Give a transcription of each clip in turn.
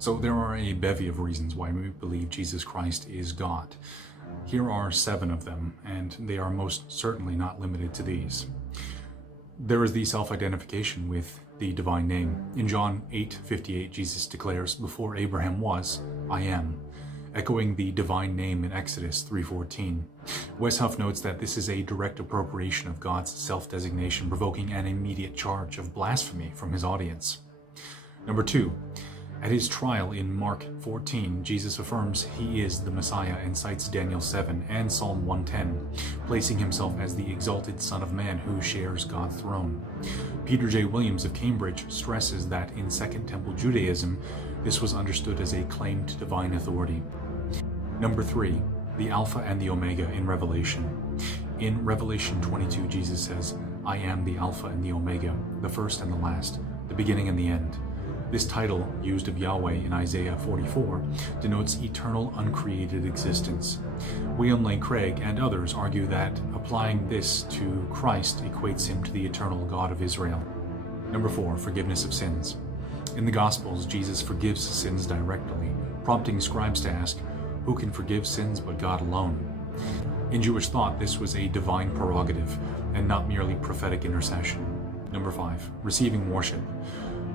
So there are a bevy of reasons why we believe Jesus Christ is God. Here are 7 of them, and they are most certainly not limited to these. There is the self-identification with the divine name. In John 8:58, Jesus declares, "Before Abraham was, I am," echoing the divine name in Exodus 3:14. Westhoff notes that this is a direct appropriation of God's self-designation, provoking an immediate charge of blasphemy from his audience. Number 2, at his trial in Mark 14, Jesus affirms he is the Messiah and cites Daniel 7 and Psalm 110, placing himself as the exalted Son of Man who shares God's throne. Peter J. Williams of Cambridge stresses that in Second Temple Judaism, this was understood as a claim to divine authority. Number 3, the Alpha and the Omega in Revelation. In Revelation 22, Jesus says, "I am the Alpha and the Omega, the first and the last, the beginning and the end." This title, used of Yahweh in Isaiah 44, denotes eternal, uncreated existence. William Lane Craig and others argue that applying this to Christ equates him to the eternal God of Israel. Number 4, forgiveness of sins. In the Gospels, Jesus forgives sins directly, prompting scribes to ask, who can forgive sins but God alone? In Jewish thought, this was a divine prerogative and not merely prophetic intercession. Number 5, receiving worship.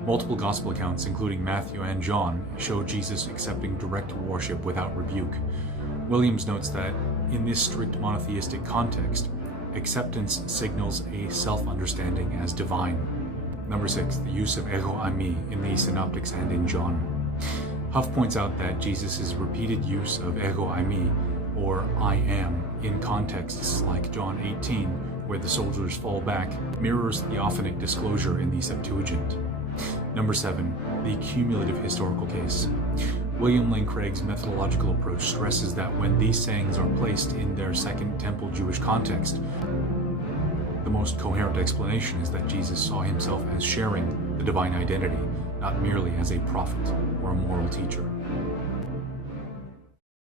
Multiple gospel accounts, including Matthew and John, show Jesus accepting direct worship without rebuke. Williams notes that in this strict monotheistic context, acceptance signals a self-understanding as divine. Number 6, the use of ego eimi in the Synoptics and in John. Huff points out that Jesus' repeated use of ego eimi, or I am, in contexts like John 18, where the soldiers fall back, mirrors theophanic disclosure in the Septuagint. Number 7, the cumulative historical case. William Lane Craig's methodological approach stresses that when these sayings are placed in their Second Temple Jewish context, the most coherent explanation is that Jesus saw himself as sharing the divine identity, not merely as a prophet or a moral teacher.